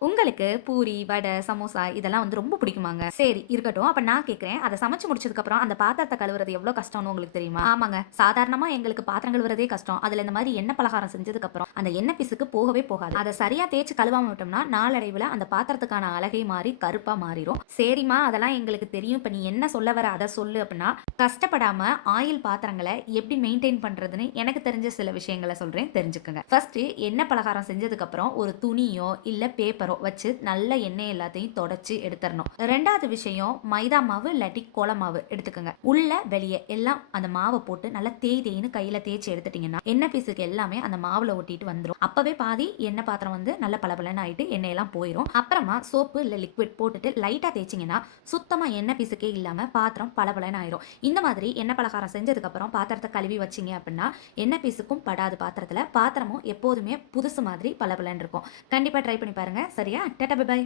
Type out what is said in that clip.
உங்களுக்கு பூரி, வடை, சமோசா இதெல்லாம் வந்து ரொம்ப பிடிக்குமாங்க? சரி இருக்கட்டும். அப்ப நான் கேட்கிறேன். அத சமைச்சு முடிச்சதுக்கப்புறம் அந்த பாத்திரத்த கழுவுறது எவ்ளோ கஷ்டம்னு உங்களுக்கு தெரியுமா? ஆமாங்க. சாதாரணமா எங்களுக்கு பாத்திரம் கழுவுறதே கஷ்டம். அதுல இந்த மாரி எண்ணெய் பலகாரம் செஞ்சதுக்கப்புறம் அந்த எண்ணெய் பிசுக்கு போகவே போகாது. அத சரியா தேய்ச்சு கழுவாம விட்டோம்னா, நாளடைவுல அந்த பாத்திரத்துக்கான அழகே மாறி கருப்பா மாறிரும். சரிம்மா அதெல்லாம் எங்களுக்கு தெரியும். இப்ப நீ என்ன சொல்ல வர அத சொல்லு அப்டின்னா, கஷ்டப்படாம ஆயில் பாத்திரங்கள எப்படி மெயின்டெயின் பண்றதுன்னு எனக்கு தெரிஞ்ச சில விஷயங்கள சொல்றேன் தெரிஞ்சுக்கங்க. ஃபர்ஸ்ட் எண்ணெய் பலகாரம் செஞ்சதுக்கப்புறம் ஒரு துணியோ, இல்ல பேப்பரோ வச்சு நல்ல எண்ணெய் எல்லாத்தையும் தொடச்சு எடுத்துறணும். 2வது விஷயம் மைதா மாவு இல்லாட்டி கோல மாவு எடுத்துக்கோங்க. உள்ள வெளிய எல்லாம் அந்த மாவை போட்டு நல்லா தேய்ன்னு கையில தேய்ச்சி எடுத்துட்டீங்கன்னா எண்ணெய் பீஸுக்கு எல்லாமே அந்த மாவுல ஒட்டிட்டு வந்துரும். அப்பவே பாதி எண்ணெய் பாத்திரம் வந்து நல்ல பளபளன்னு ஆயிட்டு எண்ணெய் எல்லாம் போயிரும். அப்புறமா சோப்பு இல்ல லிக்விட் போட்டுட்டு லைட்டா தேய்ச்சிங்கன்னா சுத்தமா எண்ணெய் பீஸுக்கே இல்லாம பாத்திரம் பளபளன்னு ஆயிரும். இந்த மாதிரி எண்ணெய் பலகாரம் செஞ்சதுக்கு அப்புறம் பாத்திரத்தை கழுவி வச்சீங்க அப்படின்னா எண்ணெய் பீஸுக்கும் படாது பாத்திரத்துல பாத்திரமும் எப்போதுமே புதுசு மாதிரி பளபளன்னு இருக்கும். கண்டிப்பா ட்ரை பண்ணி பாருங்க. சரியா? Tata bye bye.